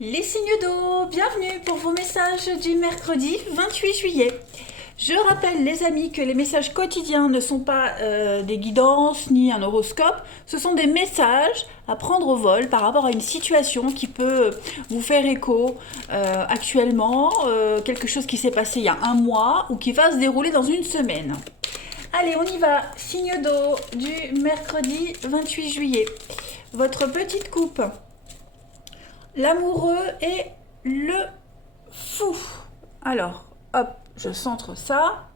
Les signes d'eau, bienvenue pour vos messages du mercredi 28 juillet. Je rappelle les amis que les messages quotidiens ne sont pas des guidances ni un horoscope, ce sont des messages à prendre au vol par rapport à une situation qui peut vous faire écho actuellement, quelque chose qui s'est passé il y a un mois ou qui va se dérouler dans une semaine. Allez, on y va, signe d'eau du mercredi 28 juillet. Votre petite coupe. L'amoureux et le fou. Alors, hop, je centre ça.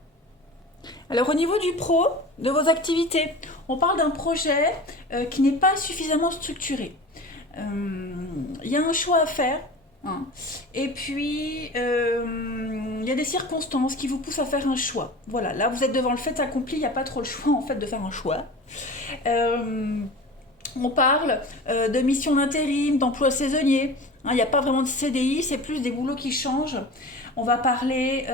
Alors, au niveau du pro, de vos activités, on parle d'un projet qui n'est pas suffisamment structuré. Il y a un choix à faire. Hein. Et puis, il y a des circonstances qui vous poussent à faire un choix. Voilà, là, vous êtes devant le fait accompli, il n'y a pas trop le choix, en fait, de faire un choix. On parle de missions d'intérim, d'emploi saisonnier. Il n'y a pas vraiment de CDI, c'est plus des boulots qui changent. On va parler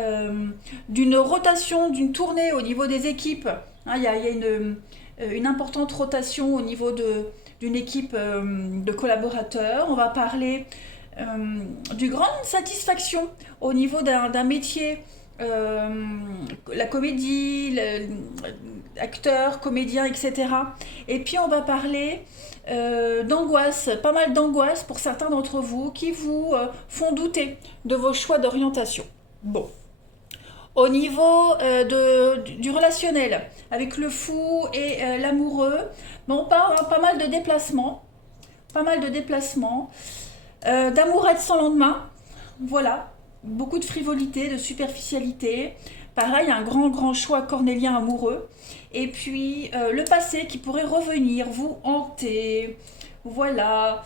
d'une rotation, d'une tournée au niveau des équipes. Il y a une importante rotation au niveau d'une équipe de collaborateurs. On va parler d'une grande satisfaction au niveau d'un métier. La comédie, acteurs, comédiens, etc. Et puis on va parler d'angoisse, pas mal d'angoisse pour certains d'entre vous qui vous font douter de vos choix d'orientation. Bon. Au niveau du relationnel, avec le fou et l'amoureux, on parle pas mal de déplacements, d'amourettes sans lendemain, voilà, beaucoup de frivolité, de superficialité. Pareil, un grand choix cornélien amoureux. Et puis le passé qui pourrait revenir, vous hanter. Voilà.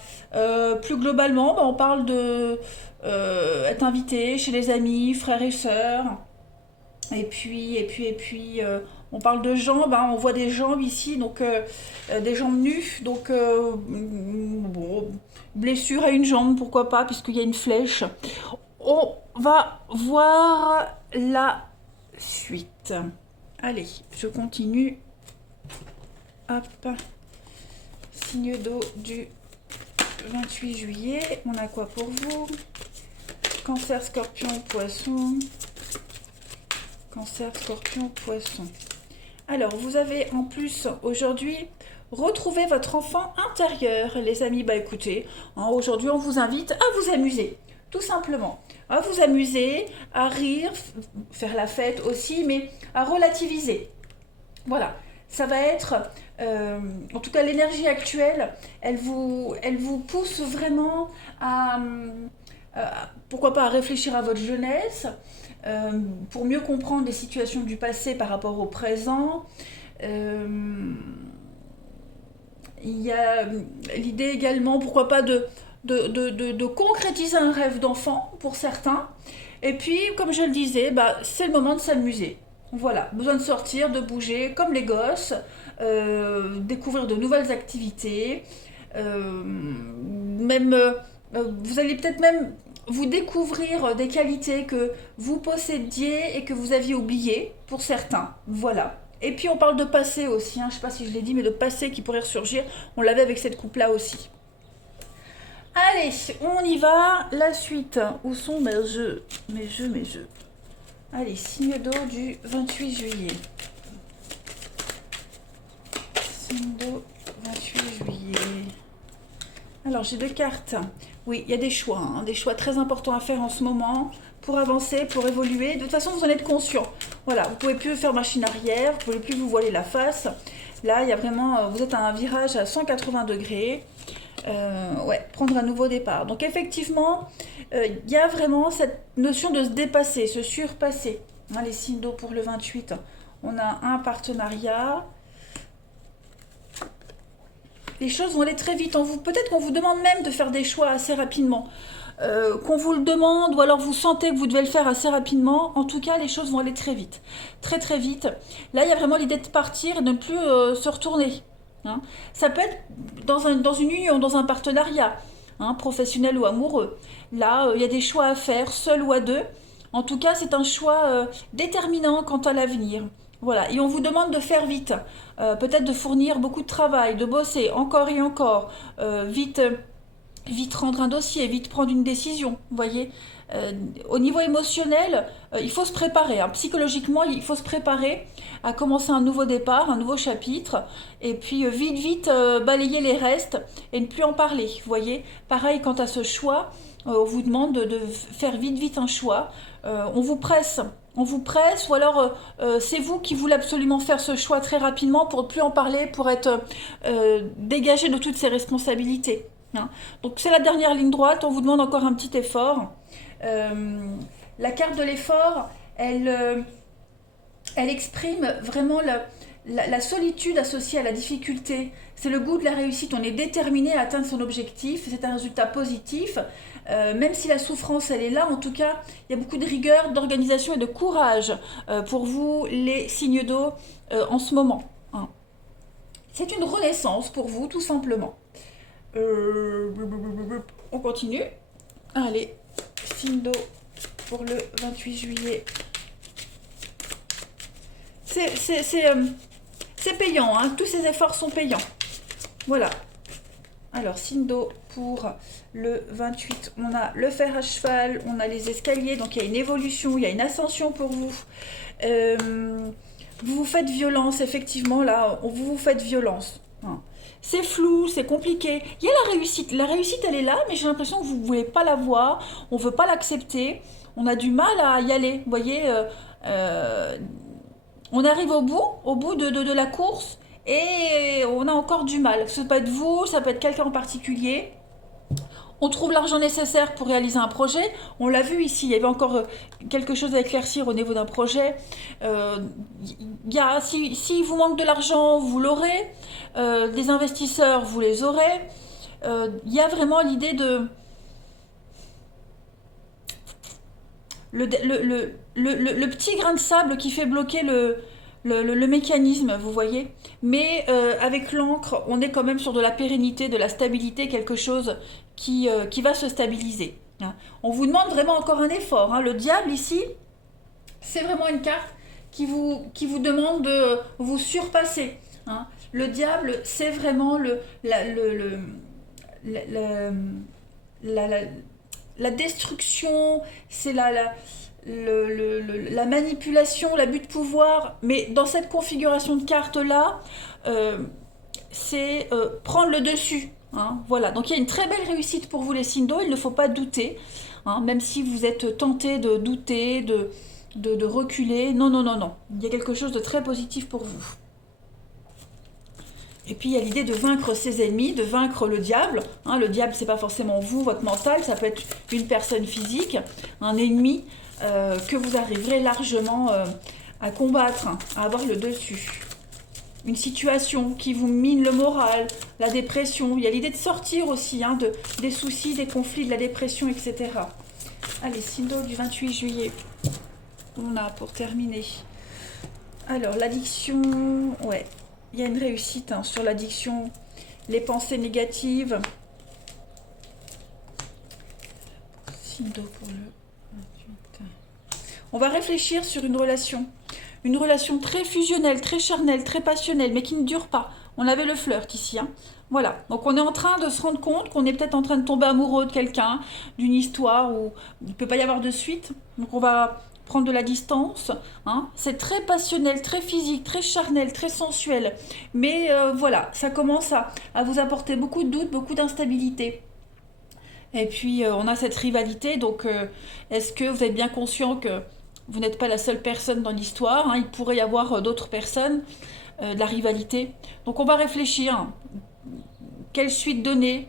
Plus globalement, on parle de être invité chez les amis, frères et sœurs. Et puis, on parle de jambes, hein, on voit des jambes ici, donc des jambes nues, donc bon, blessure à une jambe, pourquoi pas, puisqu'il y a une flèche. On va voir la suite. Allez, je continue. Hop. Signe d'eau du 28 juillet. On a quoi pour vous? Cancer, scorpion, poisson. Cancer, scorpion, poisson. Alors, vous avez en plus aujourd'hui retrouvé votre enfant intérieur. Les amis, bah écoutez, hein, aujourd'hui on vous invite à vous amuser. Tout simplement. À vous amuser, à rire, faire la fête aussi, mais à relativiser. Voilà. Ça va être, en tout cas l'énergie actuelle, elle vous pousse vraiment pourquoi pas, à réfléchir à votre jeunesse, pour mieux comprendre les situations du passé par rapport au présent. Il y a l'idée également, pourquoi pas, de concrétiser un rêve d'enfant pour certains. Et puis, comme je le disais, bah, c'est le moment de s'amuser. Voilà, besoin de sortir, de bouger, comme les gosses, découvrir de nouvelles activités. Même, vous allez peut-être même vous découvrir des qualités que vous possédiez et que vous aviez oubliées pour certains. Voilà. Et puis on parle de passé aussi, hein, je ne sais pas si je l'ai dit, mais de passé qui pourrait ressurgir. On l'avait avec cette coupe-là aussi. Allez, on y va. La suite. Où sont mes jeux? Mes jeux. Allez, signe d'eau du 28 juillet. Signe d'eau 28 juillet. Alors, j'ai deux cartes. Oui, il y a des choix, hein, des choix très importants à faire en ce moment pour avancer, pour évoluer. De toute façon, vous en êtes conscient. Voilà, vous ne pouvez plus faire machine arrière, vous ne pouvez plus vous voiler la face. Là, il y a vraiment, vous êtes à un virage à 180 degrés. Ouais, prendre un nouveau départ. Donc effectivement, il y a vraiment cette notion de se dépasser, se surpasser. Hein, les signes d'eau pour le 28, on a un partenariat. Les choses vont aller très vite. Peut-être qu'on vous demande même de faire des choix assez rapidement. Qu'on vous le demande ou alors vous sentez que vous devez le faire assez rapidement. En tout cas, les choses vont aller très vite. Très très vite. Là, il y a vraiment l'idée de partir et de ne plus se retourner. Hein. Ça peut être dans une union, dans un partenariat, hein, professionnel ou amoureux. Là, il y a des choix à faire, seul ou à deux. En tout cas, c'est un choix déterminant quant à l'avenir. Voilà, et on vous demande de faire vite, peut-être de fournir beaucoup de travail, de bosser encore et encore, vite vite rendre un dossier, vite prendre une décision, vous voyez. Au niveau émotionnel, il faut se préparer, hein. Psychologiquement, il faut se préparer à commencer un nouveau départ, un nouveau chapitre, et puis vite, balayer les restes et ne plus en parler, vous voyez. Pareil, quant à ce choix, on vous demande de faire vite un choix. On vous presse, ou alors c'est vous qui voulez absolument faire ce choix très rapidement pour ne plus en parler, pour être dégagé de toutes ces responsabilités, hein. Donc c'est la dernière ligne droite, on vous demande encore un petit effort. La carte de l'effort, elle exprime vraiment la solitude associée à la difficulté. C'est le goût de la réussite, on est déterminé à atteindre son objectif, c'est un résultat positif. Même si la souffrance elle est là, en tout cas, il y a beaucoup de rigueur, d'organisation et de courage pour vous, les signes d'eau, en ce moment, hein. C'est une renaissance pour vous, tout simplement. On continue. Allez, signe d'eau pour le 28 juillet. C'est payant, hein. Tous ces efforts sont payants. Voilà. Alors, signe d'eau pour le 28, on a le fer à cheval, on a les escaliers, donc il y a une évolution, il y a une ascension pour vous. Vous vous faites violence, effectivement, là, vous vous faites violence, hein. C'est flou, c'est compliqué. Il y a la réussite. La réussite, elle est là, mais j'ai l'impression que vous ne voulez pas la voir, on ne veut pas l'accepter, on a du mal à y aller. Vous voyez, on arrive au bout de la course, et on a encore du mal. Ça peut être vous, ça peut être quelqu'un en particulier. On trouve l'argent nécessaire pour réaliser un projet. On l'a vu ici, il y avait encore quelque chose à éclaircir au niveau d'un projet. Si vous manque de l'argent, vous l'aurez. Des investisseurs, vous les aurez. Il y a vraiment l'idée de... Le petit grain de sable qui fait bloquer le mécanisme, vous voyez. Mais avec l'encre, on est quand même sur de la pérennité, de la stabilité, quelque chose qui va se stabiliser, hein. On vous demande vraiment encore un effort, hein. Le diable ici, c'est vraiment une carte qui vous demande de vous surpasser, hein. Le diable, c'est vraiment la, la, la destruction, c'est la manipulation, l'abus de pouvoir. Mais dans cette configuration de cartes-là, c'est prendre le dessus, hein, voilà. Donc il y a une très belle réussite pour vous les signes d'eau, il ne faut pas douter, hein, même si vous êtes tenté de douter, de reculer. Non, non, non, non. Il y a quelque chose de très positif pour vous. Et puis il y a l'idée de vaincre ses ennemis, de vaincre le diable, hein. Le diable, c'est pas forcément vous, votre mental, ça peut être une personne physique, un ennemi que vous arriverez largement à combattre, hein, à avoir le dessus. Une situation qui vous mine le moral, la dépression. Il y a l'idée de sortir aussi, hein, des soucis, des conflits, de la dépression, etc. Allez, signe d'eau du 28 juillet. On a pour terminer. Alors, l'addiction, ouais. Il y a une réussite, hein, sur l'addiction, les pensées négatives. Signe d'eau pour le 28. On va réfléchir sur une relation. Une relation très fusionnelle, très charnelle, très passionnelle, mais qui ne dure pas. On avait le flirt ici, hein. Voilà. Donc on est en train de se rendre compte qu'on est peut-être en train de tomber amoureux de quelqu'un, d'une histoire où il ne peut pas y avoir de suite. Donc on va prendre de la distance, hein. C'est très passionnel, très physique, très charnel, très sensuel. Mais voilà, ça commence à vous apporter beaucoup de doutes, beaucoup d'instabilité. Et puis on a cette rivalité, donc est-ce que vous êtes bien conscient que vous n'êtes pas la seule personne dans l'histoire, hein, il pourrait y avoir d'autres personnes, de la rivalité. Donc on va réfléchir, hein, quelle suite donner,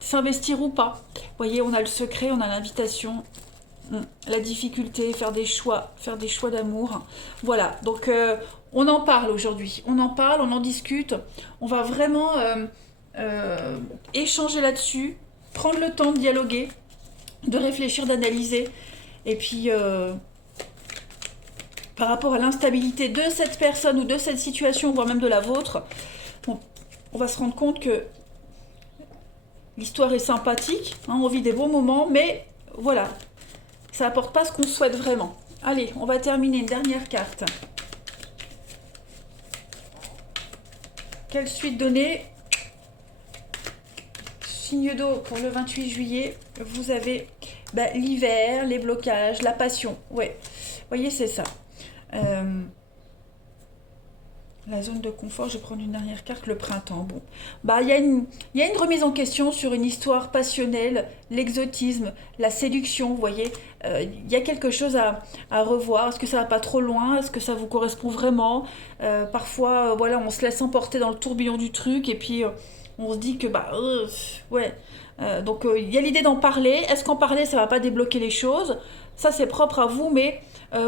s'investir ou pas. Vous voyez, on a le secret, on a l'invitation, la difficulté, faire des choix d'amour. Voilà, donc on en parle aujourd'hui, on en parle, on en discute, on va vraiment échanger là-dessus, prendre le temps de dialoguer, de réfléchir, d'analyser. Et puis, par rapport à l'instabilité de cette personne ou de cette situation, voire même de la vôtre, on va se rendre compte que l'histoire est sympathique, hein, on vit des bons moments, mais voilà, ça n'apporte pas ce qu'on souhaite vraiment. Allez, on va terminer une dernière carte. Quelle suite donner signe d'eau pour le 28 juillet, vous avez l'hiver, les blocages, la passion. Ouais, vous voyez, c'est ça. Euh, La zone de confort, je vais prendre une dernière carte, le printemps. Bon, il y a une remise en question sur une histoire passionnelle, l'exotisme, la séduction, vous voyez. Il y a quelque chose à revoir. Est-ce que ça va pas trop loin? Est-ce que ça vous correspond vraiment? Parfois, voilà, on se laisse emporter dans le tourbillon du truc et puis on se dit que, ouais. Donc, il y a l'idée d'en parler. Est-ce qu'en parler, ça va pas débloquer les choses? Ça, c'est propre à vous, mais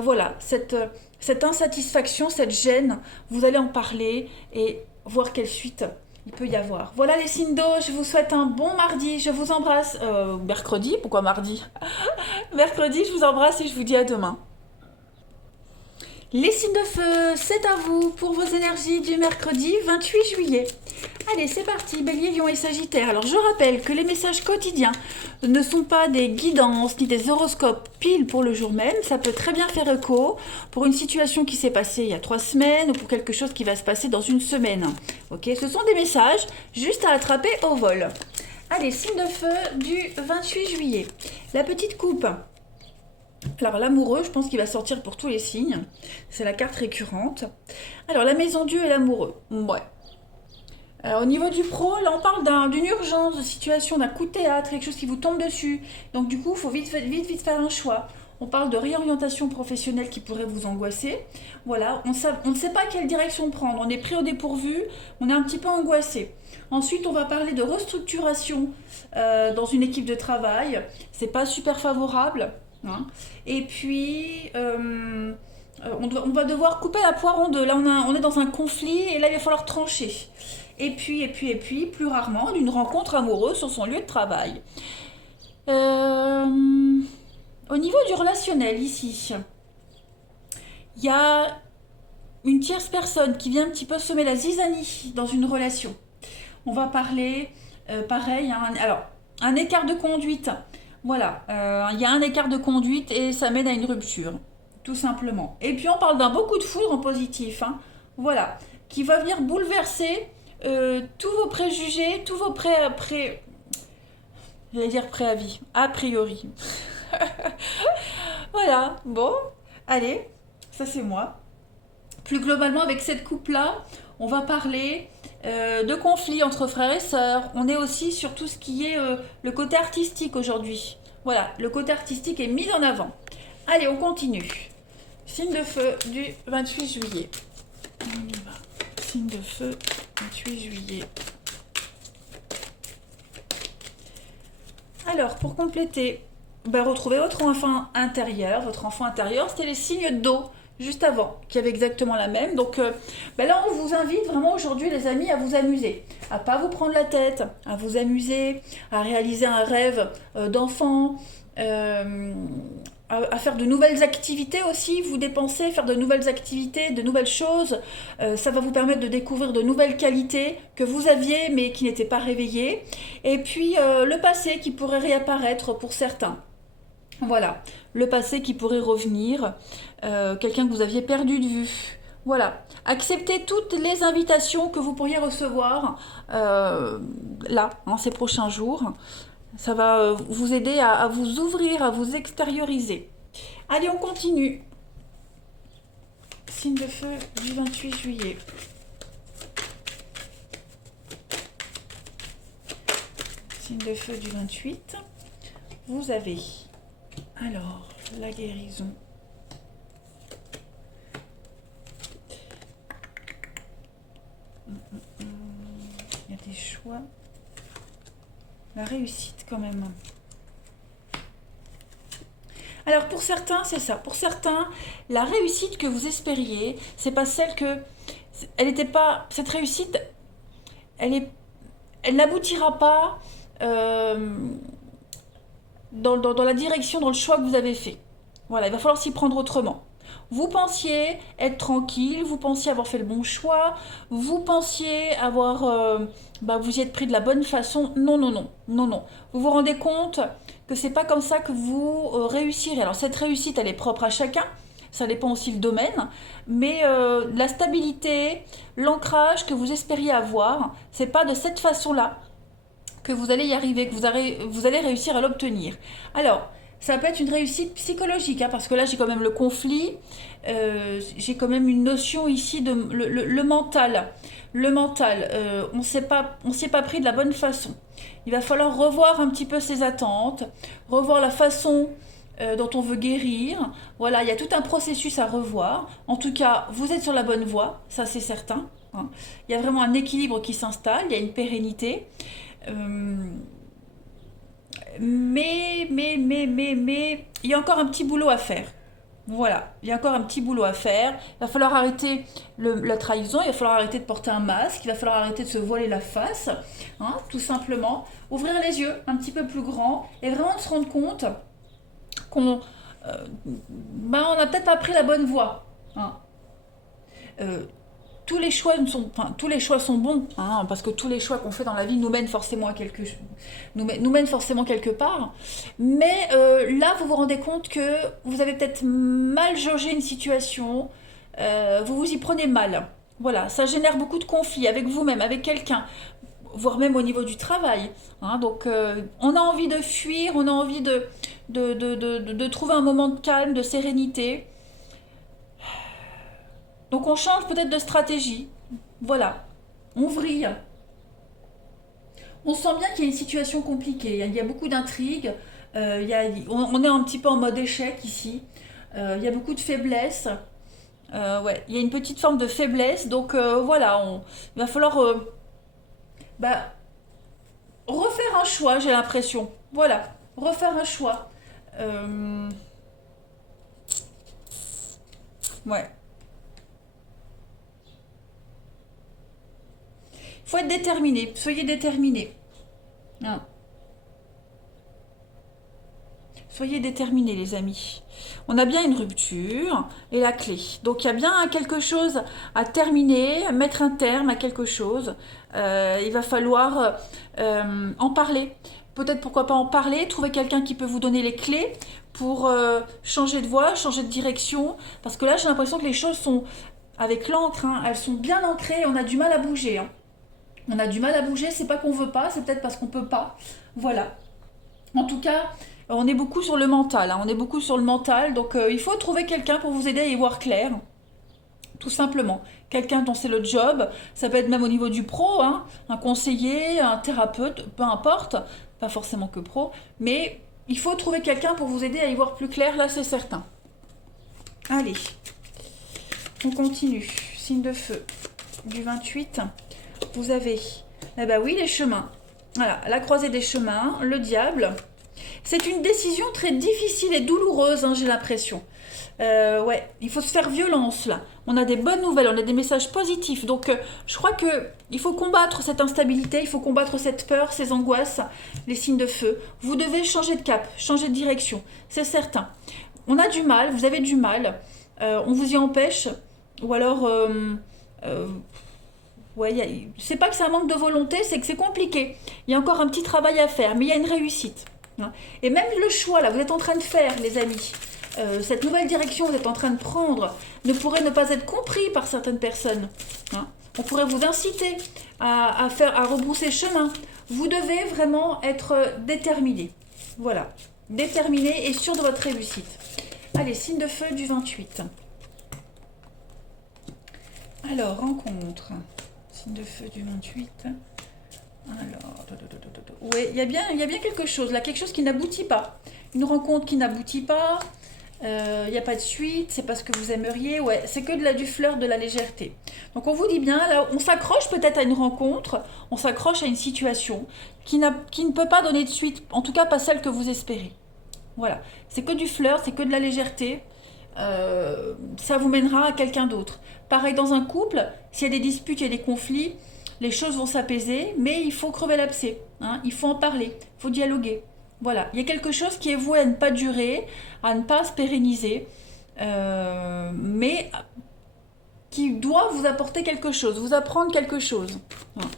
voilà, cette insatisfaction, cette gêne, vous allez en parler et voir quelle suite il peut y avoir. Voilà les signes d'eau, je vous souhaite un bon mardi, je vous embrasse. Mercredi, pourquoi mardi? Mercredi, je vous embrasse et je vous dis à demain. Les signes de feu, c'est à vous pour vos énergies du mercredi 28 juillet. Allez, c'est parti, Bélier, Lion et Sagittaire. Alors, je rappelle que les messages quotidiens ne sont pas des guidances ni des horoscopes pile pour le jour même. Ça peut très bien faire écho pour une situation qui s'est passée il y a 3 semaines ou pour quelque chose qui va se passer dans une semaine. Ok, ce sont des messages juste à attraper au vol. Allez, signe de feu du 28 juillet. La petite coupe. Alors l'amoureux, je pense qu'il va sortir pour tous les signes. C'est la carte récurrente. Alors la maison Dieu et l'amoureux. Ouais. Au niveau du pro, là on parle d'une urgence de situation, d'un coup de théâtre, quelque chose qui vous tombe dessus. Donc du coup, il faut vite faire un choix. On parle de réorientation professionnelle qui pourrait vous angoisser. Voilà, on ne sait pas quelle direction prendre. On est pris au dépourvu, on est un petit peu angoissé. Ensuite, on va parler de restructuration dans une équipe de travail. C'est pas super favorable. Hein. Et puis, on va devoir couper la poire en deux. Là, on est dans un conflit et là, il va falloir trancher. Et puis, plus rarement, d'une rencontre amoureuse sur son lieu de travail. Au niveau du relationnel, ici, il y a une tierce personne qui vient un petit peu semer la zizanie dans une relation. On va parler, pareil, alors, un écart de conduite. Voilà, il y a un écart de conduite et ça mène à une rupture, tout simplement. Et puis on parle d'un beau coup de foudre en positif, hein, voilà, qui va venir bouleverser tous vos préjugés, tous vos j'allais dire préavis, a priori. Voilà, bon, allez, ça c'est moi. Plus globalement, avec cette coupe-là, on va parler de conflits entre frères et sœurs. On est aussi sur tout ce qui est le côté artistique aujourd'hui. Voilà, le côté artistique est mis en avant. Allez, on continue. Signe de feu du 28 juillet. On y va. Signe de feu, 28 juillet. Alors, pour compléter, retrouvez votre enfant intérieur. Votre enfant intérieur, c'était les signes d'eau juste avant, qui avait exactement la même. Donc là, on vous invite vraiment aujourd'hui, les amis, à vous amuser, à pas vous prendre la tête, à vous amuser, à réaliser un rêve d'enfant, à faire de nouvelles activités aussi, vous dépensez, faire de nouvelles activités, de nouvelles choses. Ça va vous permettre de découvrir de nouvelles qualités que vous aviez mais qui n'étaient pas réveillées. Et puis le passé qui pourrait réapparaître pour certains. Voilà, le passé qui pourrait revenir, quelqu'un que vous aviez perdu de vue. Voilà, acceptez toutes les invitations que vous pourriez recevoir là, ces prochains jours. Ça va vous aider à vous ouvrir, à vous extérioriser. Allez, on continue. Signe de feu du 28 juillet. Signe de feu du 28. Vous avez... Alors, la guérison. Il y a des choix. La réussite quand même. Alors pour certains, c'est ça. Pour certains, la réussite que vous espériez, c'est pas celle que... Elle n'était pas... Cette réussite, elle n'aboutira pas... dans la direction, dans le choix que vous avez fait. Voilà, il va falloir s'y prendre autrement. Vous pensiez être tranquille, vous pensiez avoir fait le bon choix, vous pensiez avoir... vous y êtes pris de la bonne façon. Non. Vous vous rendez compte que c'est pas comme ça que vous réussirez. Alors cette réussite, elle est propre à chacun, ça dépend aussi le domaine, mais la stabilité, l'ancrage que vous espériez avoir, c'est pas de cette façon-là que vous allez y arriver, que vous allez réussir à l'obtenir. Alors, ça peut être une réussite psychologique, hein, parce que là j'ai quand même le conflit, j'ai quand même une notion ici de le mental. Le mental, on s'y est pas pris de la bonne façon. Il va falloir revoir un petit peu ses attentes, revoir la façon dont on veut guérir. Voilà, il y a tout un processus à revoir. En tout cas, vous êtes sur la bonne voie, ça c'est certain, hein. Il y a vraiment un équilibre qui s'installe, il y a une pérennité. Euh, mais, il y a encore un petit boulot à faire. Voilà, il y a encore un petit boulot à faire. Il va falloir arrêter la trahison, il va falloir arrêter de porter un masque, il va falloir arrêter de se voiler la face, hein, tout simplement. Ouvrir les yeux un petit peu plus grand et vraiment se rendre compte qu'on on n'a peut-être pas pris la bonne voie, hein. Euh, tous les choix sont bons, hein, parce que tous les choix qu'on fait dans la vie nous mènent forcément à nous mènent forcément quelque part. Mais là, vous vous rendez compte que vous avez peut-être mal jaugé une situation, vous vous y prenez mal. Voilà, ça génère beaucoup de conflits avec vous-même, avec quelqu'un, voire même au niveau du travail, hein. Donc, on a envie de fuir, on a envie de trouver un moment de calme, de sérénité. Donc on change peut-être de stratégie. Voilà. On vrille. On sent bien qu'il y a une situation compliquée. Il y a beaucoup d'intrigues. On est un petit peu en mode échec ici. Il y a beaucoup de faiblesse. Ouais, il y a une petite forme de faiblesse. Donc voilà, il va falloir bah, refaire un choix, j'ai l'impression. Voilà, refaire un choix. Ouais. Il faut être déterminé. Soyez déterminé, hein. Soyez déterminés, les amis. On a bien une rupture et la clé. Donc il y a bien quelque chose à terminer, à mettre un terme à quelque chose. Il va falloir en parler. Peut-être pourquoi pas en parler, trouver quelqu'un qui peut vous donner les clés pour changer de voie, changer de direction. Parce que là, j'ai l'impression que les choses sont avec l'encre, hein, elles sont bien ancrées, on a du mal à bouger, hein. On a du mal à bouger, c'est pas qu'on veut pas, c'est peut-être parce qu'on peut pas. Voilà. En tout cas, on est beaucoup sur le mental, hein, on est beaucoup sur le mental, donc il faut trouver quelqu'un pour vous aider à y voir clair, tout simplement. Quelqu'un dont c'est le job, ça peut être même au niveau du pro, hein, un conseiller, un thérapeute, peu importe, pas forcément que pro, mais il faut trouver quelqu'un pour vous aider à y voir plus clair, là c'est certain. Allez, on continue. Signe de feu du 28, vous avez, eh ben oui, les chemins. Voilà, la croisée des chemins, le diable. C'est une décision très difficile et douloureuse, hein, j'ai l'impression. Ouais, il faut se faire violence là. On a des bonnes nouvelles, on a des messages positifs. Donc, je crois que il faut combattre cette instabilité, il faut combattre cette peur, ces angoisses, les signes de feu. Vous devez changer de cap, changer de direction, c'est certain. On a du mal, vous avez du mal, on vous y empêche, ou alors, ouais, c'est pas que c'est un manque de volonté, c'est que c'est compliqué. Il y a encore un petit travail à faire, mais il y a une réussite, hein. Et même le choix, là, vous êtes en train de faire, les amis, cette nouvelle direction que vous êtes en train de prendre ne pourrait ne pas être compris par certaines personnes, hein. On pourrait vous inciter à rebrousser chemin. Vous devez vraiment être déterminé. Voilà, déterminé et sûr de votre réussite. Allez, signe de feu du 28. Alors, rencontre. Signe de feu du 28. Alors, oui, il y a bien quelque chose là, quelque chose qui n'aboutit pas. Une rencontre qui n'aboutit pas, il n'y a pas de suite, c'est pas ce que vous aimeriez, ouais, c'est que du fleur, de la légèreté. Donc on vous dit bien, là, on s'accroche peut-être à une rencontre, on s'accroche à une situation qui ne peut pas donner de suite, en tout cas pas celle que vous espérez. Voilà, c'est que du fleur, c'est que de la légèreté, ça vous mènera à quelqu'un d'autre. Pareil dans un couple, s'il y a des disputes, il y a des conflits, les choses vont s'apaiser, mais il faut crever l'abcès, hein, il faut en parler, il faut dialoguer. Voilà, il y a quelque chose qui est voué à ne pas durer, à ne pas se pérenniser, mais qui doit vous apporter quelque chose, vous apprendre quelque chose. Voilà.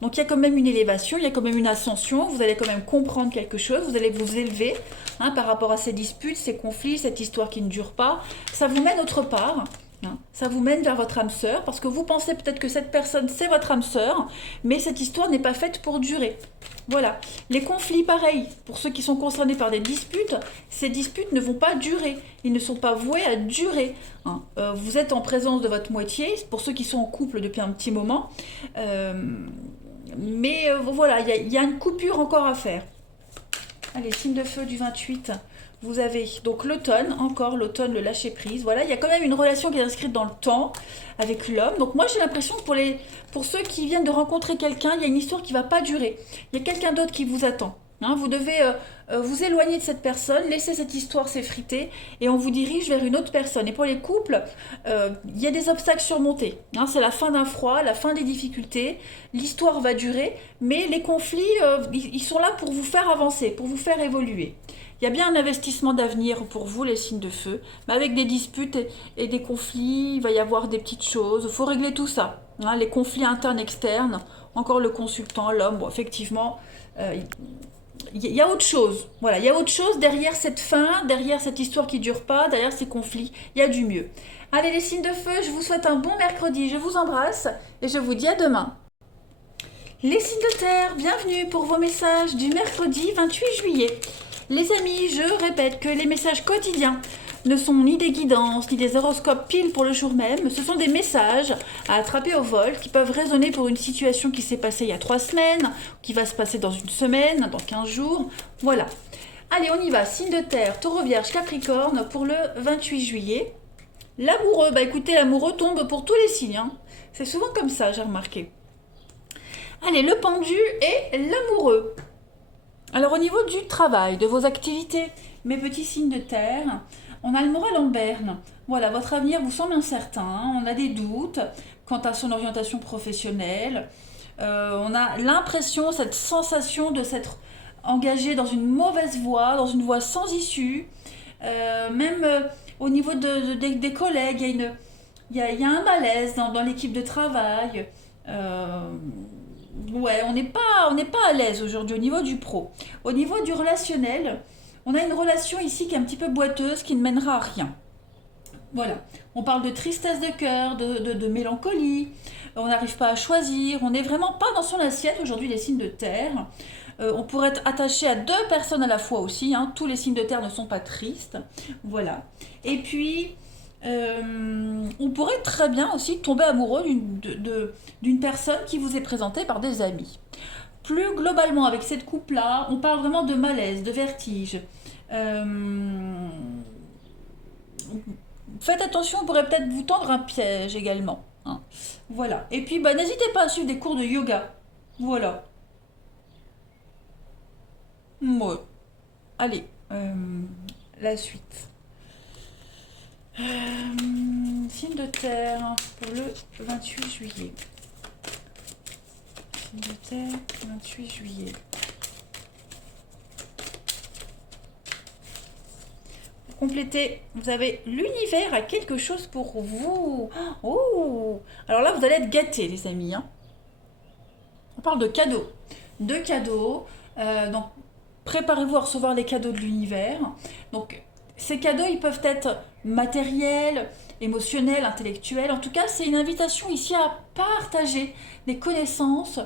Donc il y a quand même une élévation, il y a quand même une ascension, vous allez quand même comprendre quelque chose, vous allez vous élever, hein, par rapport à ces disputes, ces conflits, cette histoire qui ne dure pas. Ça vous mène autre part, hein. Ça vous mène vers votre âme sœur parce que vous pensez peut-être que cette personne c'est votre âme sœur, mais cette histoire n'est pas faite pour durer. Voilà. Les conflits, pareil, pour ceux qui sont concernés par des disputes, ces disputes ne vont pas durer. Ils ne sont pas voués à durer, hein. Vous êtes en présence de votre moitié, pour ceux qui sont en couple depuis un petit moment. Euh, mais voilà, il y a une coupure encore à faire. Allez, signe de feu du 28. Vous avez donc l'automne, encore l'automne, le lâcher prise. Voilà, il y a quand même une relation qui est inscrite dans le temps avec l'homme. Donc moi j'ai l'impression que pour ceux qui viennent de rencontrer quelqu'un, il y a une histoire qui ne va pas durer. Il y a quelqu'un d'autre qui vous attend, hein. Vous devez vous éloigner de cette personne, laisser cette histoire s'effriter et on vous dirige vers une autre personne. Et pour les couples, il y a des obstacles surmontés, hein. C'est la fin d'un froid, la fin des difficultés. L'histoire va durer, mais les conflits, ils sont là pour vous faire avancer, pour vous faire évoluer. Il y a bien un investissement d'avenir pour vous, les signes de feu, mais avec des disputes et des conflits, il va y avoir des petites choses. Il faut régler tout ça, hein, les conflits internes, externes, encore le consultant, l'homme. Bon, effectivement, il y a autre chose. Voilà, il y a autre chose derrière cette fin, derrière cette histoire qui ne dure pas, derrière ces conflits. Il y a du mieux. Allez, les signes de feu, je vous souhaite un bon mercredi. Je vous embrasse et je vous dis à demain. Les signes de terre, bienvenue pour vos messages du mercredi 28 juillet. Les amis, je répète que les messages quotidiens ne sont ni des guidances, ni des horoscopes pile pour le jour même. Ce sont des messages à attraper au vol qui peuvent résonner pour une situation qui s'est passée il y a 3 semaines, qui va se passer dans une semaine, dans 15 jours. Voilà. Allez, on y va. Signe de terre, taureau, vierge, capricorne pour le 28 juillet. L'amoureux, bah écoutez, l'amoureux tombe pour tous les signes, hein. C'est souvent comme ça, j'ai remarqué. Allez, le pendu et l'amoureux. Alors au niveau du travail, de vos activités, mes petits signes de terre, on a le moral en berne. Voilà, votre avenir vous semble incertain, on a des doutes quant à son orientation professionnelle. On a l'impression, cette sensation de s'être engagé dans une mauvaise voie, dans une voie sans issue. Même au niveau des collègues, il y a un malaise dans l'équipe de travail. Ouais, on n'est pas à l'aise aujourd'hui au niveau du pro. Au niveau du relationnel, on a une relation ici qui est un petit peu boiteuse, qui ne mènera à rien. Voilà, on parle de tristesse de cœur, de mélancolie, on n'arrive pas à choisir, on n'est vraiment pas dans son assiette aujourd'hui, les signes de terre. On pourrait être attaché à 2 personnes à la fois aussi, hein. Tous les signes de terre ne sont pas tristes. Voilà. Et puis, on pourrait très bien aussi tomber amoureux d'une personne qui vous est présentée par des amis. Plus globalement, avec cette coupe-là, on parle vraiment de malaise, de vertige. Euh, Faites attention, on pourrait peut-être vous tendre un piège également, hein. Voilà. Et puis, bah, n'hésitez pas à suivre des cours de yoga. Voilà. Ouais. Allez, la suite. Signe de terre pour le 28 juillet. Signe de terre, 28 juillet. Pour compléter, vous avez l'univers a quelque chose pour vous. Oh! Alors là, vous allez être gâtés, les amis, hein. On parle de cadeaux. De cadeaux. Donc, préparez-vous à recevoir les cadeaux de l'univers. Donc, ces cadeaux, ils peuvent être matériels, émotionnels, intellectuels. En tout cas, c'est une invitation ici à partager des connaissances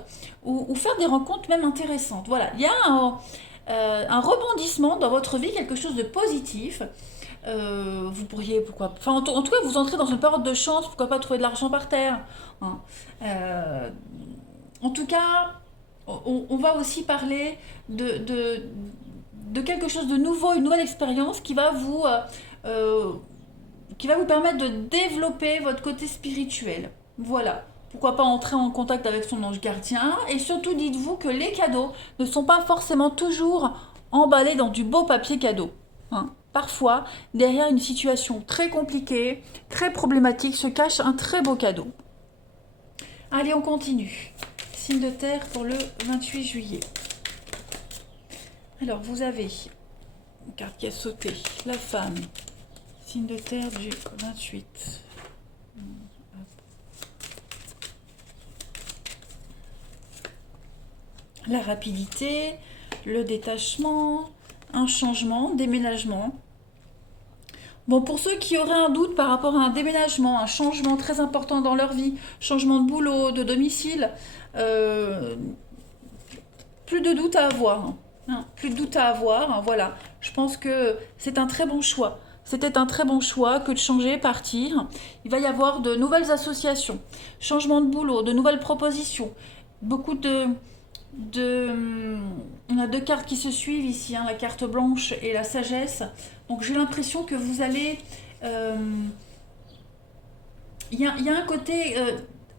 ou faire des rencontres même intéressantes. Voilà, il y a un rebondissement dans votre vie, quelque chose de positif. Vous pourriez, pourquoi, enfin, en tout cas, vous entrez dans une période de chance, pourquoi pas trouver de l'argent par terre, hein. Euh, En tout cas, on va aussi parler de quelque chose de nouveau, une nouvelle expérience euh, qui va vous permettre de développer votre côté spirituel. Voilà. Pourquoi pas entrer en contact avec son ange gardien. Et surtout, dites-vous que les cadeaux ne sont pas forcément toujours emballés dans du beau papier cadeau, hein. Parfois, derrière une situation très compliquée, très problématique, se cache un très beau cadeau. Allez, on continue. Signe de terre pour le 28 juillet. Alors, vous avez une carte qui a sauté. La femme. Signe de terre du 28. La rapidité, le détachement, un changement, déménagement. Bon, pour ceux qui auraient un doute par rapport à un déménagement, un changement très important dans leur vie, changement de boulot, de domicile, euh, plus de doute à avoir, hein. Hein, plus de doute à avoir, hein, voilà. Je pense que c'est un très bon choix. C'était un très bon choix que de changer, partir. Il va y avoir de nouvelles associations, changement de boulot, de nouvelles propositions, beaucoup de... On a deux cartes qui se suivent ici, hein, la carte blanche et la sagesse. Donc j'ai l'impression que vous allez... euh, il y a un côté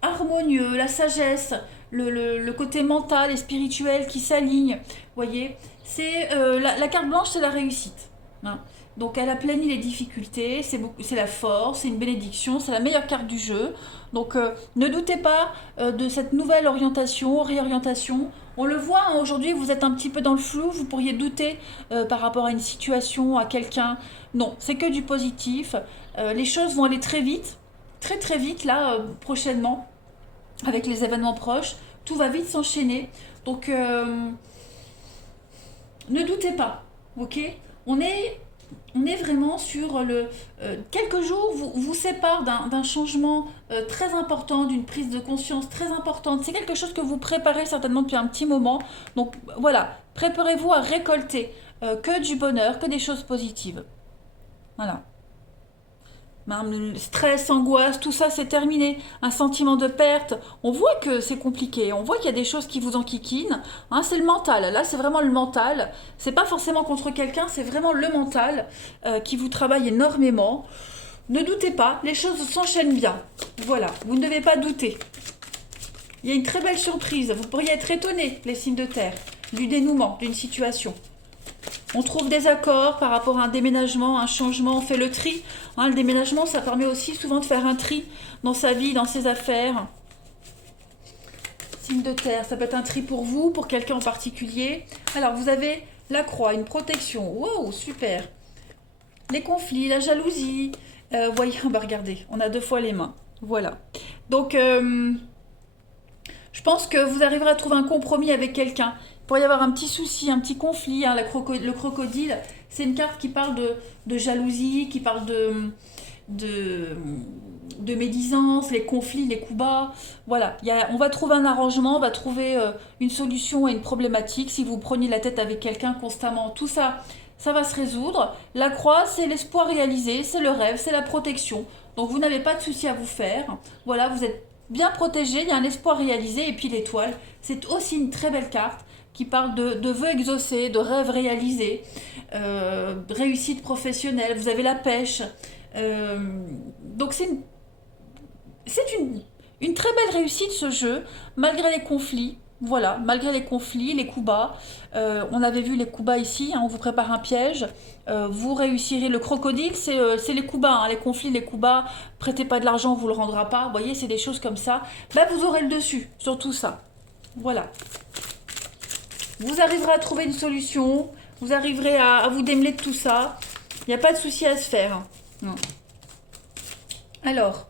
harmonieux, la sagesse, le côté mental et spirituel qui s'aligne. Vous voyez, c'est la carte blanche, c'est la réussite, hein. Donc elle aplanit les difficultés, c'est la force, c'est une bénédiction, c'est la meilleure carte du jeu. Donc ne doutez pas de cette nouvelle orientation, réorientation. On le voit, hein, aujourd'hui, vous êtes un petit peu dans le flou, vous pourriez douter par rapport à une situation, à quelqu'un. Non, c'est que du positif. Les choses vont aller très vite, très très vite là, prochainement, avec les événements proches. Tout va vite s'enchaîner. Donc ne doutez pas, ok. on est, on est vraiment sur le... quelques jours vous séparent d'un changement très important, d'une prise de conscience très importante. C'est quelque chose que vous préparez certainement depuis un petit moment. Donc voilà, préparez-vous à récolter que du bonheur, que des choses positives. Voilà. Même le stress, angoisse, tout ça c'est terminé. Un sentiment de perte, on voit que c'est compliqué, on voit qu'il y a des choses qui vous enquiquinent, hein, c'est le mental, là c'est vraiment le mental. C'est pas forcément contre quelqu'un, c'est vraiment le mental qui vous travaille énormément. Ne doutez pas, les choses s'enchaînent bien. Voilà, vous ne devez pas douter. Il y a une très belle surprise, vous pourriez être étonné, les signes de terre, du dénouement d'une situation. On trouve des accords par rapport à un déménagement, un changement, on fait le tri. Hein, le déménagement, ça permet aussi souvent de faire un tri dans sa vie, dans ses affaires. Signe de terre, ça peut être un tri pour vous, pour quelqu'un en particulier. Alors, vous avez la croix, une protection. Wow, super. Les conflits, la jalousie. Voyez, bah regardez, on a deux fois les mains. Voilà. Donc, je pense que vous arriverez à trouver un compromis avec quelqu'un. Il pourrait y avoir un petit souci, un petit conflit, hein, le crocodile, c'est une carte qui parle de jalousie, qui parle de, de médisance, les conflits, les coups bas. Voilà, on va trouver un arrangement, on va trouver une solution à une problématique. Si vous preniez la tête avec quelqu'un constamment, tout ça, ça va se résoudre. La croix, c'est l'espoir réalisé, c'est le rêve, c'est la protection. Donc vous n'avez pas de souci à vous faire. Voilà, vous êtes bien protégé, il y a un espoir réalisé. Et puis l'étoile, c'est aussi une très belle carte qui parle de vœux exaucés, de rêves réalisés, de réussite professionnelle. Vous avez la pêche. Donc c'est une très belle réussite ce jeu, malgré les conflits. Voilà, malgré les conflits, les coups bas. On avait vu les coups bas ici, hein, on vous prépare un piège. Vous réussirez. Le crocodile, c'est les coups bas, hein, les conflits, les coups bas. Prêtez pas de l'argent, on vous le rendra pas. Vous voyez, c'est des choses comme ça. Bah, vous aurez le dessus sur tout ça. Voilà. Vous arriverez à trouver une solution, vous arriverez à vous démêler de tout ça. Il n'y a pas de souci à se faire. Non. Alors,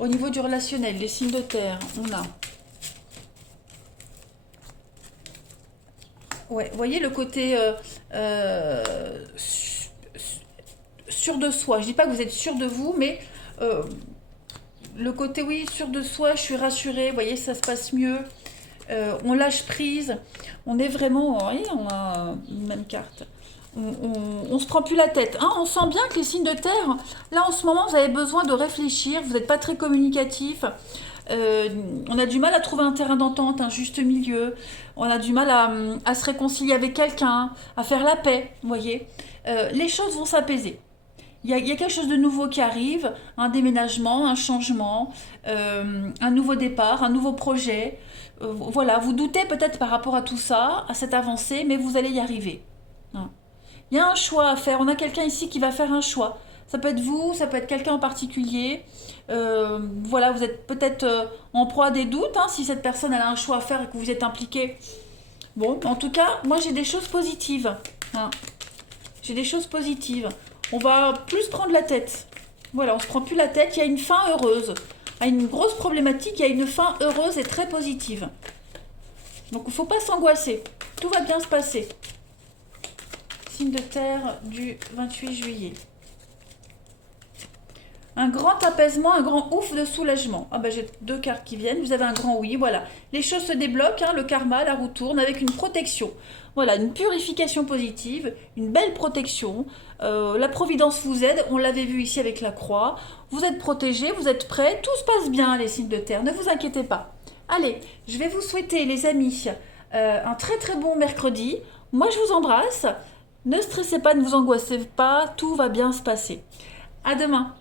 au niveau du relationnel, les signes de terre, on a... Ouais, vous voyez le côté sûr de soi. Je dis pas que vous êtes sûr de vous, mais le côté, oui, sûr de soi, je suis rassurée, vous voyez, ça se passe mieux. On lâche prise, on est vraiment, oui, on a une même carte. On se prend plus la tête, hein. On sent bien que les signes de terre, là en ce moment, vous avez besoin de réfléchir, vous n'êtes pas très communicatif. On a du mal à trouver un terrain d'entente, un juste milieu. On a du mal à se réconcilier avec quelqu'un, à faire la paix, vous voyez. Les choses vont s'apaiser. Il y a quelque chose de nouveau qui arrive, un déménagement, un changement, un nouveau départ, un nouveau projet. Voilà, vous doutez peut-être par rapport à tout ça, à cette avancée, mais vous allez y arriver, hein. Il y a un choix à faire, on a quelqu'un ici qui va faire un choix. Ça peut être vous, ça peut être quelqu'un en particulier. Voilà, vous êtes peut-être en proie à des doutes, hein, si cette personne elle a un choix à faire et que vous êtes impliqué. Bon, en tout cas, moi j'ai des choses positives, hein. J'ai des choses positives. On va plus prendre la tête. Voilà, on se prend plus la tête, il y a une fin heureuse. À une grosse problématique, il y a une fin heureuse et très positive. Donc il ne faut pas s'angoisser. Tout va bien se passer. Signe de terre du 28 juillet. Un grand apaisement, un grand ouf de soulagement. Ah ben j'ai deux cartes qui viennent, vous avez un grand oui, voilà. Les choses se débloquent, hein, le karma, la roue tourne avec une protection. Voilà, une purification positive, une belle protection. La providence vous aide, on l'avait vu ici avec la croix. Vous êtes protégés, vous êtes prêts, tout se passe bien les signes de terre, ne vous inquiétez pas. Allez, je vais vous souhaiter les amis un très très bon mercredi. Moi je vous embrasse, ne stressez pas, ne vous angoissez pas, tout va bien se passer. À demain.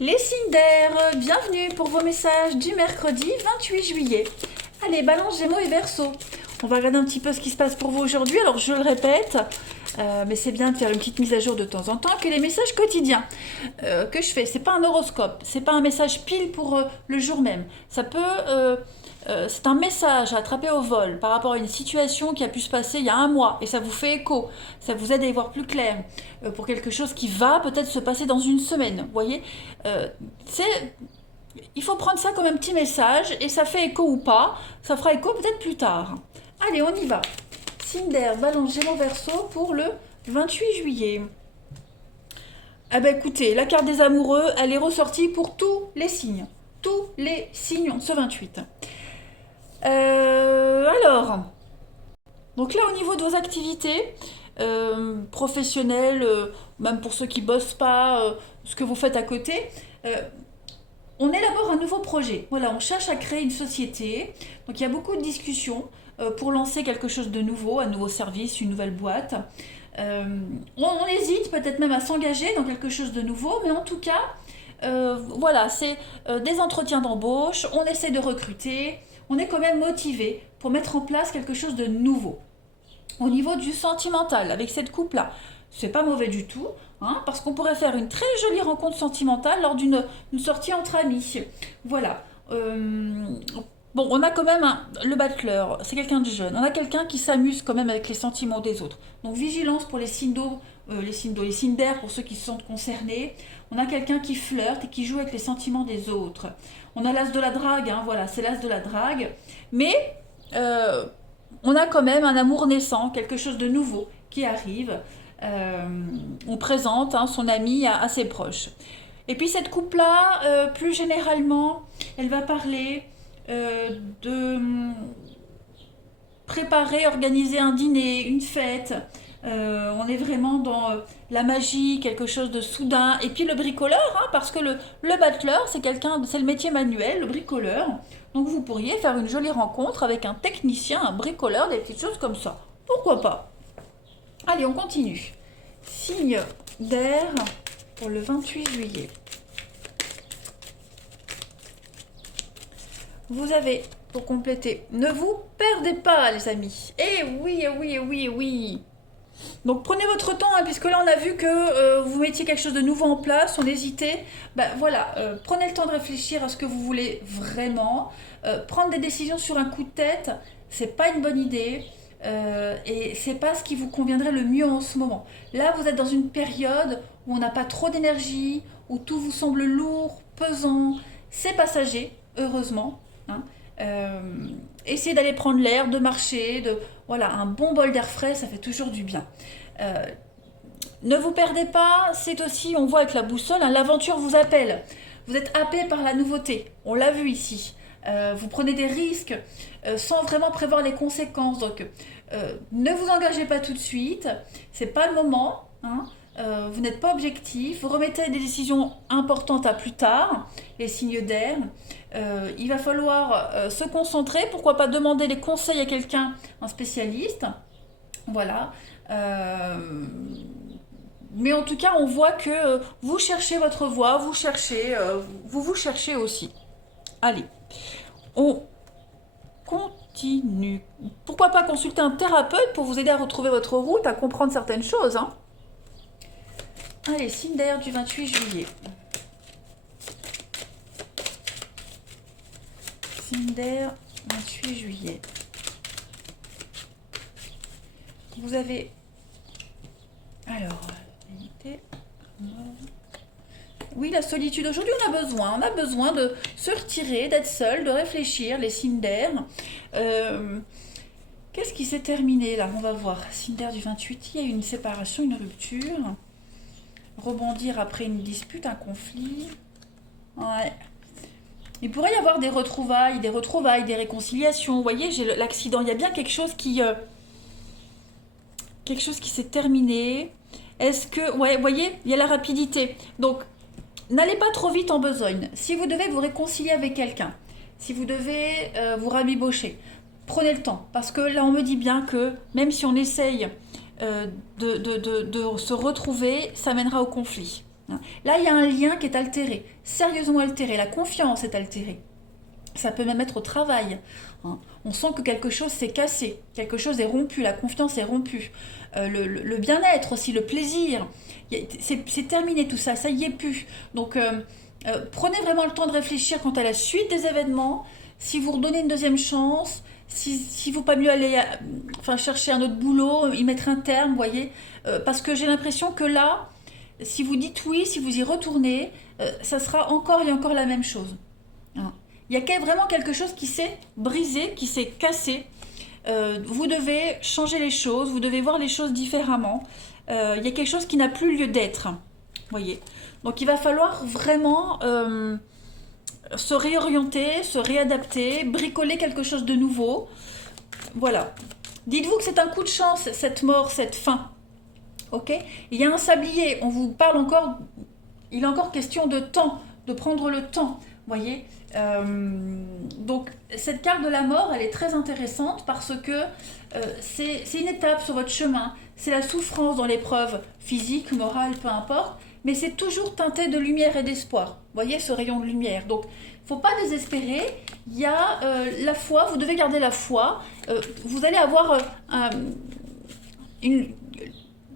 Les signes d'air, bienvenue pour vos messages du mercredi 28 juillet. Allez, Balance, Gémeaux et Verseau. On va regarder un petit peu ce qui se passe pour vous aujourd'hui. Alors, je le répète, mais c'est bien de faire une petite mise à jour de temps en temps, que les messages quotidiens que je fais, c'est pas un horoscope, c'est pas un message pile pour le jour même. Ça peut... c'est un message à attraper au vol par rapport à une situation qui a pu se passer il y a un mois et ça vous fait écho, ça vous aide à y voir plus clair pour quelque chose qui va peut-être se passer dans une semaine. Vous voyez, il faut prendre ça comme un petit message et ça fait écho ou pas, ça fera écho peut-être plus tard. Allez, on y va. Signe d'air, Balance, Gémeaux, Verseau pour le 28 juillet. Ah ben écoutez, la carte des amoureux, elle est ressortie pour tous les signes. Tous les signes ont ce 28. Alors, donc là au niveau de vos activités professionnelles, même pour ceux qui bossent pas, ce que vous faites à côté, on élabore un nouveau projet. Voilà, on cherche à créer une société. Donc il y a beaucoup de discussions pour lancer quelque chose de nouveau, un nouveau service, une nouvelle boîte. On hésite peut-être même à s'engager dans quelque chose de nouveau, mais en tout cas, voilà, c'est des entretiens d'embauche, on essaie de recruter, on est quand même motivé pour mettre en place quelque chose de nouveau. Au niveau du sentimental, avec cette couple-là, c'est pas mauvais du tout, hein, parce qu'on pourrait faire une très jolie rencontre sentimentale lors d'une sortie entre amis. Voilà. Bon, on a quand même le battleur, c'est quelqu'un de jeune. On a quelqu'un qui s'amuse quand même avec les sentiments des autres. Donc vigilance pour les signes d'eau, les signes d'air pour ceux qui se sentent concernés. On a quelqu'un qui flirte et qui joue avec les sentiments des autres. On a l'as de la drague, hein, voilà, c'est l'as de la drague. Mais on a quand même un amour naissant, quelque chose de nouveau qui arrive. On présente son ami à ses proches. Et puis cette couple-là, plus généralement, elle va parler de préparer, organiser un dîner, une fête. On est vraiment dans la magie, quelque chose de soudain. Et puis le bricoleur, hein, parce que le battleur, c'est le métier manuel, le bricoleur. Donc vous pourriez faire une jolie rencontre avec un technicien, un bricoleur, des petites choses comme ça. Pourquoi pas? Allez, on continue. Signe d'air pour le 28 juillet. Vous avez, pour compléter, ne vous perdez pas les amis. Eh oui, eh oui, eh oui, eh oui. Donc prenez votre temps, hein, puisque là on a vu que vous mettiez quelque chose de nouveau en place, on hésitait. Ben voilà, prenez le temps de réfléchir à ce que vous voulez vraiment. Prendre des décisions sur un coup de tête, c'est pas une bonne idée. Et c'est pas ce qui vous conviendrait le mieux en ce moment. Là, vous êtes dans une période où on n'a pas trop d'énergie, où tout vous semble lourd, pesant. C'est passager, heureusement. Hein. Essayez d'aller prendre l'air, de marcher, voilà, un bon bol d'air frais, ça fait toujours du bien. Ne vous perdez pas, c'est aussi, on voit avec la boussole, hein, l'aventure vous appelle. Vous êtes happé par la nouveauté, on l'a vu ici. Vous prenez des risques sans vraiment prévoir les conséquences. Donc, ne vous engagez pas tout de suite, c'est pas le moment. Hein. Vous n'êtes pas objectif, vous remettez des décisions importantes à plus tard, les signes d'air. Il va falloir se concentrer, pourquoi pas demander les conseils à quelqu'un, un spécialiste. Voilà. Mais en tout cas, on voit que vous cherchez votre voie, vous vous cherchez aussi. Allez, on continue. Pourquoi pas consulter un thérapeute pour vous aider à retrouver votre route, à comprendre certaines choses. Hein. Allez, signe d'air du 28 juillet. Signe d'air, 28 juillet. Vous avez... Alors, oui, la solitude. Aujourd'hui, on a besoin de se retirer, d'être seul, de réfléchir, les signes d'air. Qu'est-ce qui s'est terminé là? On va voir. Signe d'air du 28, il y a eu une séparation, une rupture. rebondir après une dispute, un conflit. Ouais. Il pourrait y avoir des retrouvailles, des réconciliations. Vous voyez, j'ai l'accident. Il y a bien quelque chose qui s'est terminé. Est-ce que, ouais, vous voyez, il y a la rapidité. Donc, n'allez pas trop vite en besogne. Si vous devez vous réconcilier avec quelqu'un, si vous devez vous rabibocher, prenez le temps. Parce que là, on me dit bien que même si on essaye de se retrouver, ça mènera au conflit. Là, il y a un lien qui est altéré, sérieusement altéré. La confiance est altérée. Ça peut même être au travail. On sent que quelque chose s'est cassé, quelque chose est rompu, la confiance est rompue. Le bien-être aussi, le plaisir, c'est terminé tout ça, ça y est plus. Donc prenez vraiment le temps de réfléchir quant à la suite des événements, si vous redonnez une deuxième chance, si vaut pas mieux aller enfin, chercher un autre boulot, y mettre un terme, vous voyez. Parce que j'ai l'impression que là, si vous dites oui, si vous y retournez, ça sera encore et encore la même chose. Hein. Il y a vraiment quelque chose qui s'est brisé, qui s'est cassé. Vous devez changer les choses, vous devez voir les choses différemment. Il y a quelque chose qui n'a plus lieu d'être. Voyez. Donc il va falloir vraiment se réorienter, se réadapter, bricoler quelque chose de nouveau. Voilà. Dites-vous que c'est un coup de chance, cette mort, cette fin. Ok. Il y a un sablier, on vous parle encore, il est encore question de temps, de prendre le temps. Voyez. Donc cette carte de la mort, elle est très intéressante parce que c'est une étape sur votre chemin. C'est la souffrance dans l'épreuve physique, morale, peu importe, mais c'est toujours teinté de lumière et d'espoir. Voyez ce rayon de lumière. Donc il ne faut pas désespérer. Il y a la foi, vous devez garder la foi. Vous allez avoir une,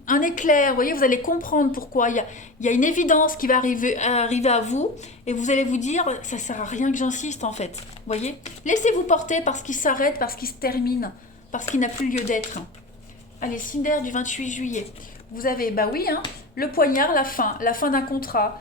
un éclair, vous voyez, vous allez comprendre pourquoi. Il y a une évidence qui va arriver à vous et vous allez vous dire, ça ne sert à rien que j'insiste en fait. Vous voyez, laissez-vous porter parce qu'il s'arrête, parce qu'il se termine, parce qu'il n'a plus lieu d'être. Allez, Cinder du 28 juillet. Vous avez, bah oui, hein, le poignard, la fin d'un contrat,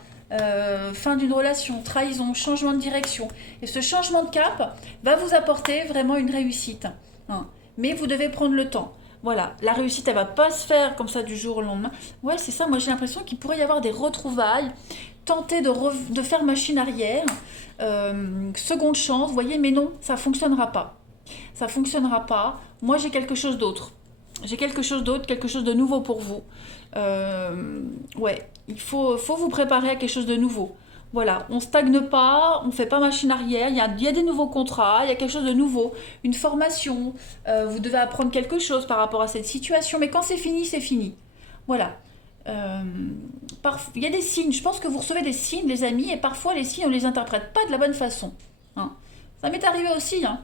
fin d'une relation, trahison, changement de direction. Et ce changement de cap va vous apporter vraiment une réussite. Hein. Mais vous devez prendre le temps. Voilà, la réussite, elle va pas se faire comme ça du jour au lendemain. Ouais, c'est ça, moi j'ai l'impression qu'il pourrait y avoir des retrouvailles, tenter de faire machine arrière, seconde chance, vous voyez, mais non, ça fonctionnera pas. Ça fonctionnera pas. Moi j'ai quelque chose d'autre. J'ai quelque chose d'autre, quelque chose de nouveau pour vous. Ouais, faut vous préparer à quelque chose de nouveau. Voilà, on stagne pas, on fait pas machine arrière, il y a des nouveaux contrats, il y a quelque chose de nouveau, une formation, vous devez apprendre quelque chose par rapport à cette situation, mais quand c'est fini, c'est fini. Voilà. Euh, il y a des signes, je pense que vous recevez des signes, les amis, et parfois les signes, on les interprète pas de la bonne façon. Hein. Ça m'est arrivé aussi, hein.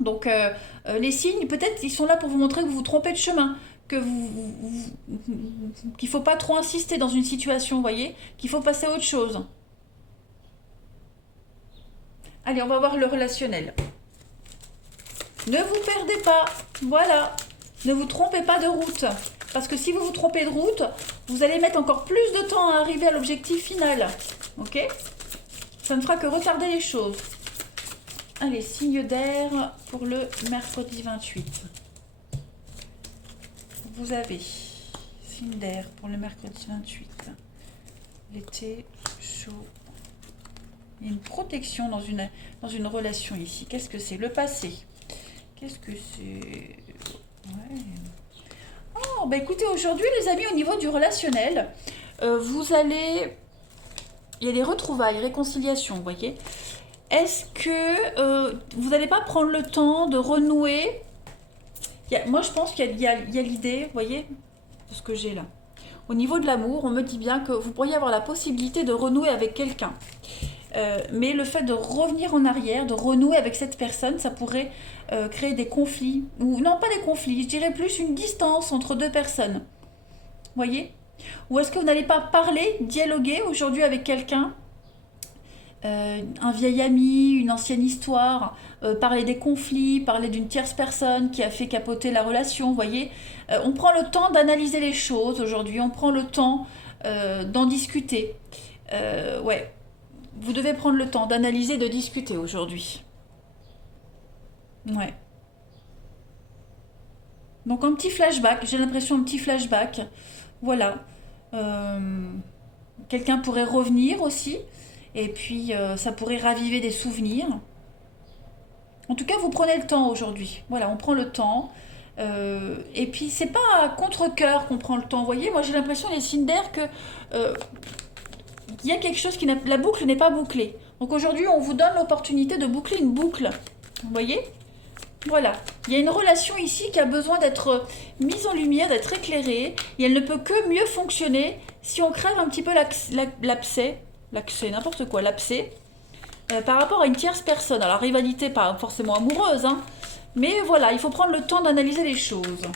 Donc les signes, peut-être, ils sont là pour vous montrer que vous vous trompez de chemin, que qu'il faut pas trop insister dans une situation, vous voyez, qu'il faut passer à autre chose. Allez, on va voir le relationnel. Ne vous perdez pas, voilà. Ne vous trompez pas de route. Parce que si vous vous trompez de route, vous allez mettre encore plus de temps à arriver à l'objectif final. Ok? Ça ne fera que retarder les choses. Allez, signe d'air pour le mercredi 28. Vous avez signe d'air pour le mercredi 28. L'été chaud. Il y a une protection dans une relation ici. Qu'est-ce que c'est? Le passé. Qu'est-ce que c'est? Ouais. Oh, bah écoutez, aujourd'hui, les amis, au niveau du relationnel, vous allez... Il y a des retrouvailles, réconciliations, vous voyez. Est-ce que vous n'allez pas prendre le temps de renouer? Moi, je pense qu'il y a l'idée, vous voyez, de ce que j'ai là. Au niveau de l'amour, on me dit bien que vous pourriez avoir la possibilité de renouer avec quelqu'un. Mais le fait de revenir en arrière, de renouer avec cette personne, ça pourrait créer des conflits. Ou non, pas des conflits, je dirais plus une distance entre deux personnes. Vous voyez? Ou est-ce que vous n'allez pas parler, dialoguer aujourd'hui avec quelqu'un, un vieil ami, une ancienne histoire, parler des conflits, parler d'une tierce personne qui a fait capoter la relation, vous voyez. On prend le temps d'analyser les choses aujourd'hui, on prend le temps d'en discuter. Ouais, vous devez prendre le temps d'analyser, de discuter aujourd'hui. Ouais. Donc un petit flashback, j'ai l'impression un petit flashback. Voilà. Quelqu'un pourrait revenir aussi. Et puis, ça pourrait raviver des souvenirs. En tout cas, vous prenez le temps aujourd'hui. Voilà, on prend le temps. Et puis, c'est pas à contre-cœur qu'on prend le temps. Vous voyez, moi j'ai l'impression, les signes d'air, que il y a quelque chose qui n'a... La boucle n'est pas bouclée. Donc aujourd'hui, on vous donne l'opportunité de boucler une boucle. Vous voyez? Voilà. Il y a une relation ici qui a besoin d'être mise en lumière, d'être éclairée. Et elle ne peut que mieux fonctionner si on crève un petit peu l'abcès. L'accès, n'importe quoi, l'abcès. Par rapport à une tierce personne. Alors, rivalité, pas forcément amoureuse, hein. Mais voilà, il faut prendre le temps d'analyser les choses.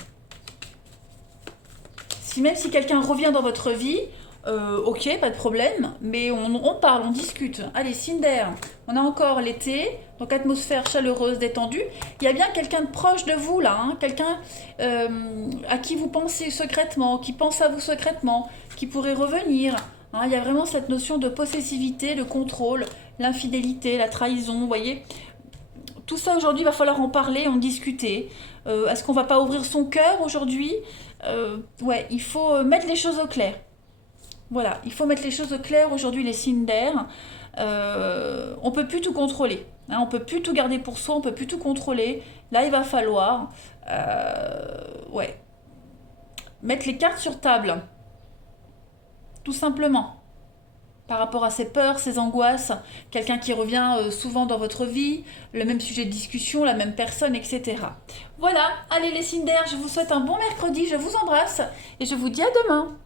Même si quelqu'un revient dans votre vie, ok, pas de problème, mais on parle, on discute. Allez, signe d'air, on a encore l'été, donc atmosphère chaleureuse, détendue. Il y a bien quelqu'un de proche de vous là, hein, quelqu'un à qui vous pensez secrètement, qui pense à vous secrètement, qui pourrait revenir. Hein. Il y a vraiment cette notion de possessivité, de contrôle, l'infidélité, la trahison, vous voyez. Tout ça aujourd'hui, il va falloir en parler, en discuter. Est-ce qu'on va pas ouvrir son cœur aujourd'hui? Ouais, il faut mettre les choses au clair. Voilà, il faut mettre les choses au clair aujourd'hui, les signes d'air. On peut plus tout contrôler. Hein, on peut plus tout garder pour soi, on peut plus tout contrôler. Là, il va falloir ouais, mettre les cartes sur table. Tout simplement. Par rapport à ses peurs, ses angoisses, quelqu'un qui revient souvent dans votre vie, le même sujet de discussion, la même personne, etc. Voilà, allez les signes d'air, je vous souhaite un bon mercredi, je vous embrasse et je vous dis à demain.